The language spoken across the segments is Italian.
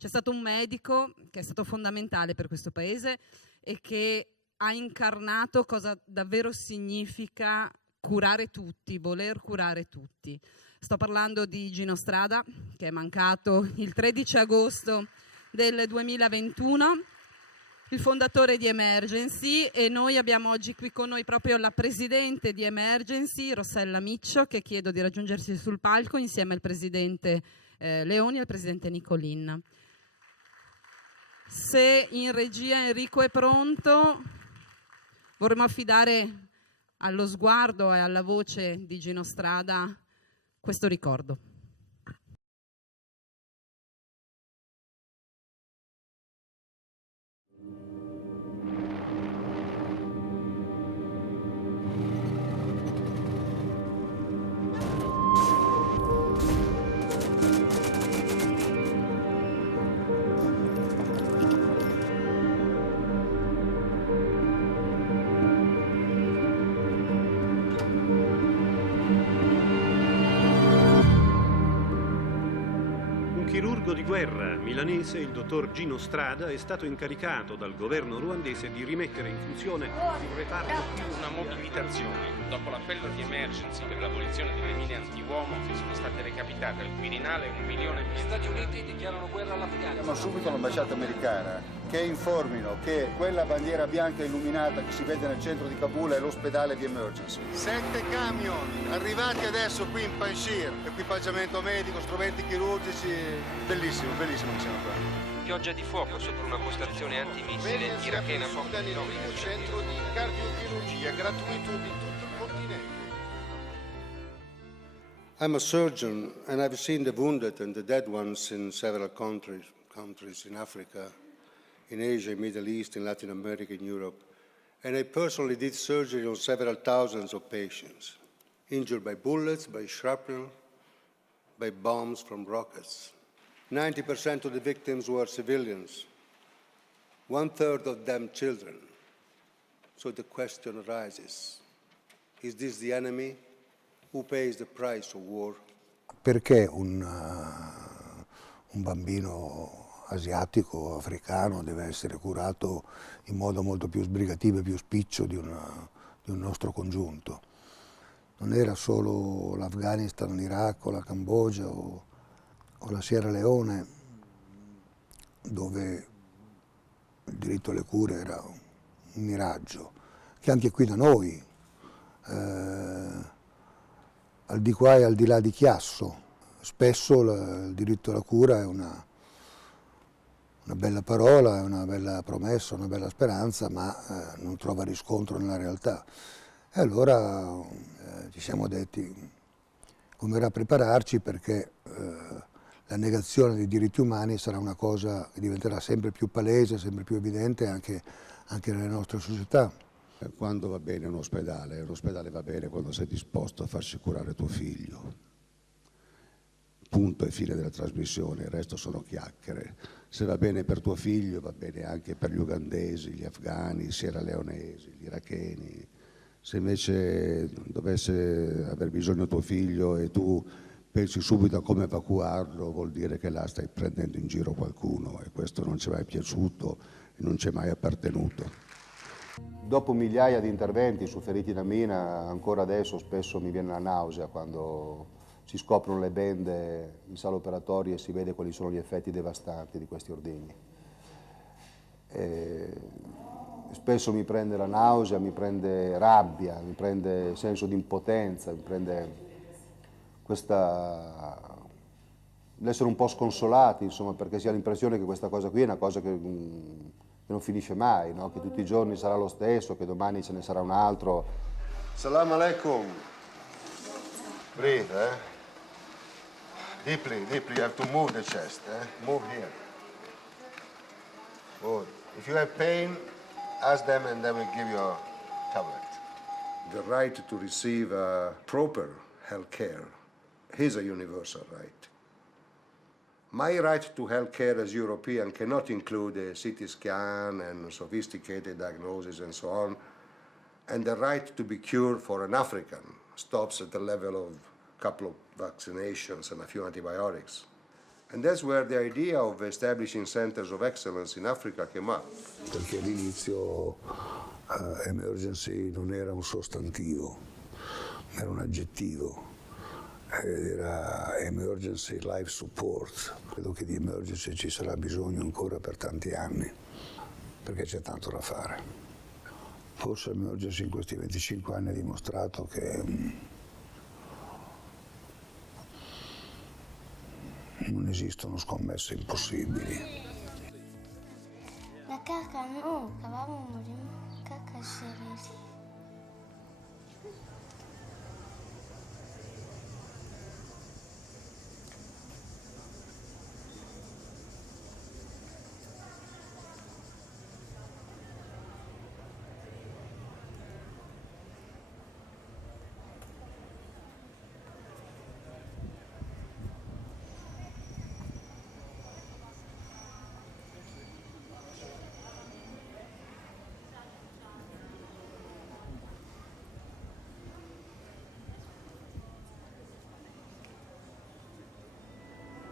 C'è stato un medico che è stato fondamentale per questo paese e che ha incarnato cosa davvero significa curare tutti, voler curare tutti. Sto parlando di Gino Strada, che è mancato il 13 agosto del 2021, il fondatore di Emergency, e noi abbiamo oggi qui con noi proprio la presidente di Emergency, Rossella Miccio, che chiedo di raggiungersi sul palco insieme al presidente Leoni e al presidente Nicolin. Se in regia Enrico è pronto, vorremmo affidare allo sguardo e alla voce di Gino Strada questo ricordo. Chirurgo di guerra milanese, il dottor Gino Strada, è stato incaricato dal governo ruandese di rimettere in funzione un reparto. Una mobilitazione. Dopo l'appello di Emergency per l'abolizione delle mine antiuomo, sono state recapitate al Quirinale 1 milione. Gli Stati Uniti dichiarano guerra all'Afghanistan. Chiamo subito l'ambasciata americana che informino che quella bandiera bianca illuminata che si vede nel centro di Kabul è l'ospedale di Emergency. 7 camion arrivati adesso qui in Panjshir, equipaggiamento medico, strumenti chirurgici, bellissimo, bellissimo che siamo qua. Pioggia di fuoco sopra una postazione antimissile irachena poco di un centro di cardiochirurgia gratuito di tutto il continente. I'm a surgeon and I've seen the wounded and the dead ones in several countries in Africa, in Asia, in Middle East, in Latin America, in Europe. And I personally did surgery on several thousands of patients, injured by bullets, by shrapnel, by bombs from rockets. 90% of the victims were civilians, 1/3 of them children. So the question arises, is this the enemy? Who pays the price of war? Perché un bambino asiatico, africano, deve essere curato in modo molto più sbrigativo e più spiccio di un nostro congiunto? Non era solo l'Afghanistan, l'Iraq, o la Cambogia o la Sierra Leone, dove il diritto alle cure era un miraggio, che anche qui da noi, al di qua e al di là di Chiasso, spesso il diritto alla cura è una bella parola, è una bella promessa, una bella speranza, ma non trova riscontro nella realtà. E allora ci siamo detti come era prepararci, perché la negazione dei diritti umani sarà una cosa che diventerà sempre più palese, sempre più evidente anche nelle nostre società. Quando va bene un ospedale va bene quando sei disposto a farsi curare tuo figlio. Punto e fine della trasmissione, il resto sono chiacchiere. Se va bene per tuo figlio, va bene anche per gli ugandesi, gli afghani, i sierraleonesi, gli iracheni. Se invece dovesse aver bisogno tuo figlio e tu pensi subito a come evacuarlo, vuol dire che là stai prendendo in giro qualcuno, e questo non ci è mai piaciuto e non ci è mai appartenuto. Dopo migliaia di interventi su feriti da mina, ancora adesso spesso mi viene la nausea quando si scoprono le bende in sala operatoria e si vede quali sono gli effetti devastanti di questi ordigni. Spesso mi prende la nausea, mi prende rabbia, mi prende senso di impotenza, mi prende l'essere un po' sconsolati, insomma, perché si ha l'impressione che questa cosa qui è una cosa che non finisce mai, no? Che tutti i giorni sarà lo stesso, che domani ce ne sarà un altro. Salam alaikum. Breathe, eh? Deeply, deeply, you have to move the chest, eh? Move here. Good. If you have pain, ask them and they will give you a tablet. The right to receive proper health care is a universal right. My right to health care as European cannot include a CT scan and sophisticated diagnosis and so on. And the right to be cured for an African stops at the level of a couple of vaccinations and a few antibiotics. And that's where the idea of establishing centers of excellence in Africa came up. Perché all'inizio emergency non era un sostantivo, era un aggettivo, era emergency life support. Credo che di emergency ci sarà bisogno ancora per tanti anni, perché c'è tanto da fare. Forse emergency in questi 25 anni ha dimostrato che non esistono scommesse impossibili. Na kaka no kaba mu murima kaka shereri.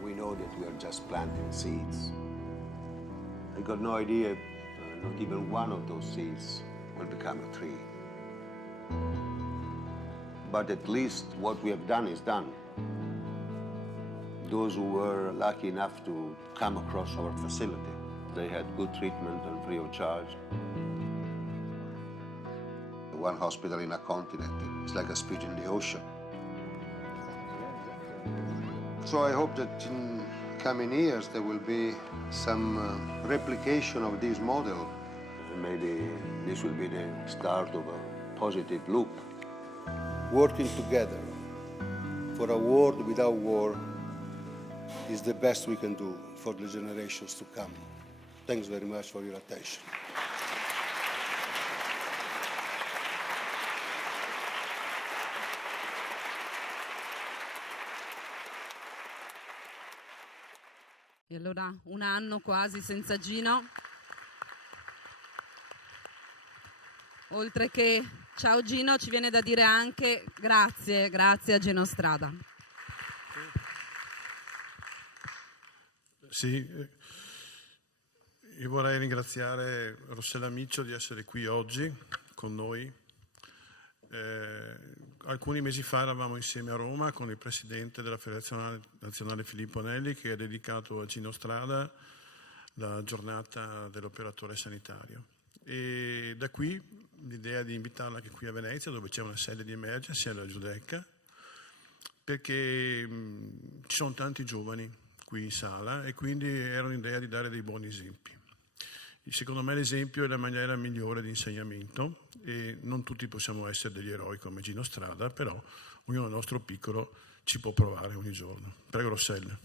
We know that we are just planting seeds. I got no idea if not even one of those seeds will become a tree. But at least what we have done is done. Those who were lucky enough to come across our facility, they had good treatment and free of charge. One hospital in a continent, it's like a speech in the ocean. So I hope that in coming years there will be some replication of this model. And maybe this will be the start of a positive loop. Working together for a world without war is the best we can do for the generations to come. Thanks very much for your attention. E allora un anno quasi senza Gino. Oltre che ciao Gino, ci viene da dire anche grazie a Gino Strada. Sì, io vorrei ringraziare Rossella Miccio di essere qui oggi con noi. Alcuni mesi fa eravamo insieme a Roma con il presidente della Federazione Nazionale Filippo Nelli, che ha dedicato a Gino Strada la giornata dell'operatore sanitario. E da qui l'idea di invitarla anche qui a Venezia, dove c'è una sede di emergency alla Giudecca, perché ci sono tanti giovani qui in sala e quindi era un'idea di dare dei buoni esempi. Secondo me l'esempio è la maniera migliore di insegnamento e non tutti possiamo essere degli eroi come Gino Strada, però ognuno nel nostro piccolo ci può provare ogni giorno. Prego Rossella.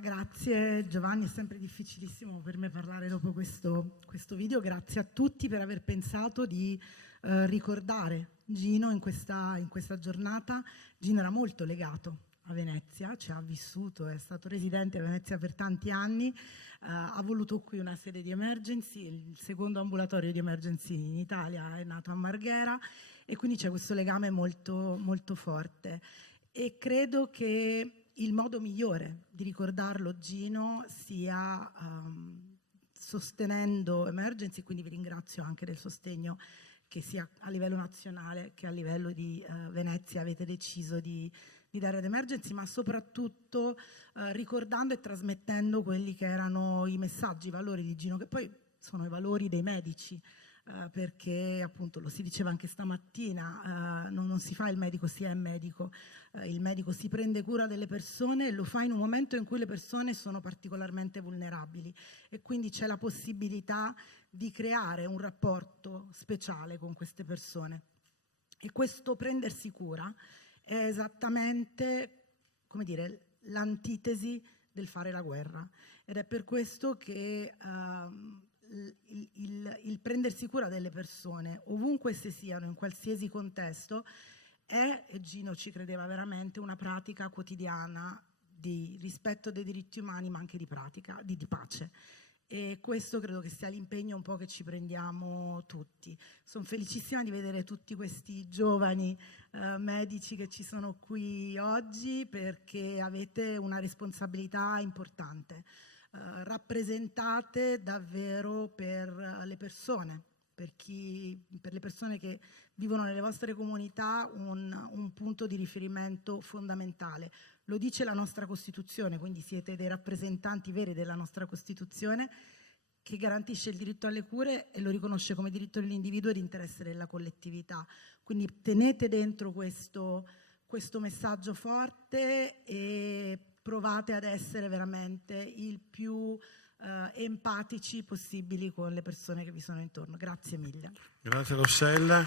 Grazie Giovanni, è sempre difficilissimo per me parlare dopo questo video. Grazie a tutti per aver pensato di ricordare Gino in questa giornata. Gino era molto legato a Venezia, ci ha vissuto, è stato residente a Venezia per tanti anni, ha voluto qui una sede di emergency, il secondo ambulatorio di emergency in Italia è nato a Marghera e quindi c'è questo legame molto, molto forte. E credo che il modo migliore di ricordarlo Gino sia sostenendo emergency, quindi vi ringrazio anche del sostegno che sia a livello nazionale che a livello di Venezia avete deciso di dare ad emergency, ma soprattutto ricordando e trasmettendo quelli che erano i messaggi, i valori di Gino, che poi sono i valori dei medici, perché appunto lo si diceva anche stamattina, non si fa il medico, si è medico, il medico si prende cura delle persone e lo fa in un momento in cui le persone sono particolarmente vulnerabili e quindi c'è la possibilità di creare un rapporto speciale con queste persone. E questo prendersi cura è esattamente, come dire, l'antitesi del fare la guerra ed è per questo che il prendersi cura delle persone, ovunque esse siano, in qualsiasi contesto, è, e Gino ci credeva veramente, una pratica quotidiana di rispetto dei diritti umani, ma anche di pratica, di pace. e questo credo che sia l'impegno un po' che ci prendiamo tutti. Sono felicissima di vedere tutti questi giovani medici che ci sono qui oggi, perché avete una responsabilità importante. Rappresentate davvero per le persone, per le persone che vivono nelle vostre comunità un punto di riferimento fondamentale. Lo dice la nostra Costituzione, quindi siete dei rappresentanti veri della nostra Costituzione, che garantisce il diritto alle cure e lo riconosce come diritto dell'individuo e di interesse della collettività. Quindi tenete dentro questo messaggio forte e provate ad essere veramente il più empatici possibili con le persone che vi sono intorno. Grazie mille. Grazie Rossella.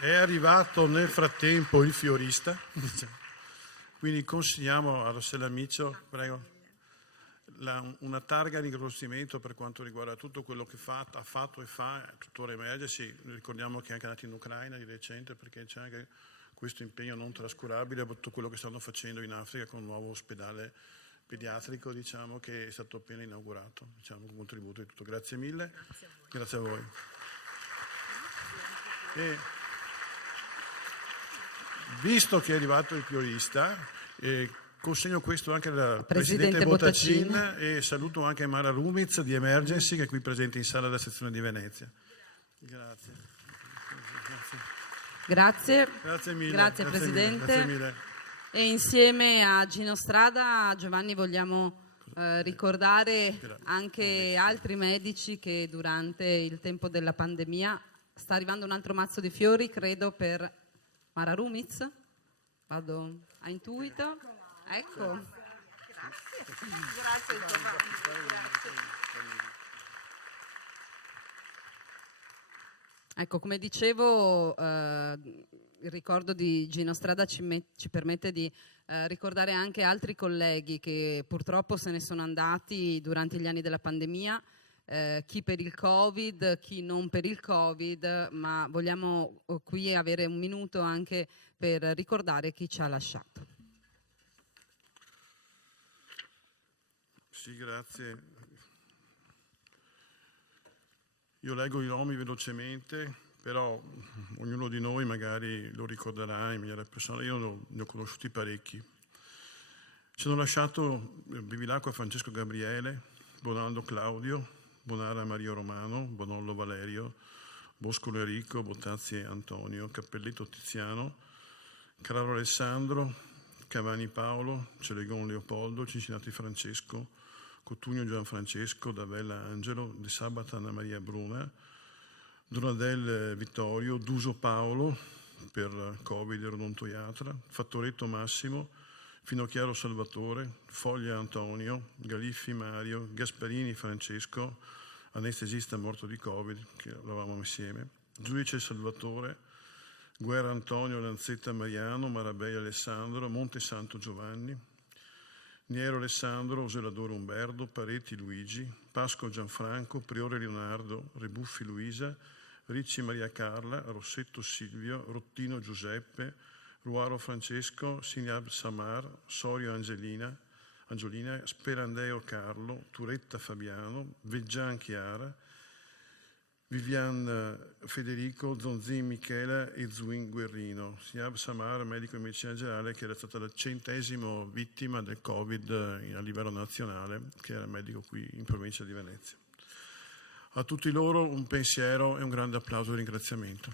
È arrivato nel frattempo il fiorista, quindi consegniamo a Rossella Miccio, prego, una targa di riconoscimento per quanto riguarda tutto quello che ha fatto e fa, tuttora emergersi. Ricordiamo che è anche andato in Ucraina di recente, perché c'è anche questo impegno non trascurabile, tutto quello che stanno facendo in Africa con un nuovo ospedale pediatrico, diciamo, che è stato appena inaugurato, diciamo, un contributo di tutto. Grazie mille. Grazie a voi. E visto che è arrivato il fiorista, consegno questo anche al Presidente Bottacin e saluto anche Mara Rumiz di Emergency, che è qui presente in sala della sezione di Venezia. Grazie. Grazie mille. Grazie Presidente. Grazie mille. E insieme a Gino Strada, Giovanni, vogliamo ricordare anche altri medici che durante il tempo della pandemia sta arrivando un altro mazzo di fiori, credo, per Mara Rumiz. Vado a intuito. Ecco. Grazie Giovanni. Ecco, come dicevo, il ricordo di Gino Strada ci permette di ricordare anche altri colleghi che purtroppo se ne sono andati durante gli anni della pandemia, chi per il Covid, chi non per il Covid, ma vogliamo qui avere un minuto anche per ricordare chi ci ha lasciato. Sì, grazie. Io leggo i nomi velocemente, però ognuno di noi magari lo ricorderà in maniera personale. Io ne ho conosciuti parecchi. Ci hanno lasciato Bevilacqua Francesco Gabriele, Bonaldo Claudio, Bonara Mario Romano, Bonollo Valerio, Boscolo Enrico, Bottazzi Antonio, Cappelletto Tiziano, Carraro Alessandro, Cavani Paolo, Celegon Leopoldo, Cincinati Francesco, Cotugno Gianfrancesco, Davella Angelo, De Sabata Anna Maria Bruna, Donadel Vittorio, Duso Paolo per Covid e odontoiatra, Fattoretto Massimo, Finocchiaro Salvatore, Foglia Antonio, Galiffi Mario, Gasparini Francesco, anestesista morto di Covid, che eravamo insieme, Giudice Salvatore, Guerra Antonio, Lanzetta Mariano, Marabei Alessandro, Montesanto Giovanni, Niero Alessandro, Oseladoro Umberto, Paretti Luigi, Pasco Gianfranco, Priore Leonardo, Rebuffi Luisa, Ricci Maria Carla, Rossetto Silvio, Rottino Giuseppe, Ruaro Francesco, Signab Samar, Sorio Angelina, Sperandeo Carlo, Turetta Fabiano, Veggian Chiara, Vivian Federico, Zonzin Michela e Zuin Guerrino. Signab Samar, medico di medicina generale, che era stata la 100ª vittima del Covid a livello nazionale, che era medico qui in provincia di Venezia. A tutti loro un pensiero e un grande applauso e ringraziamento.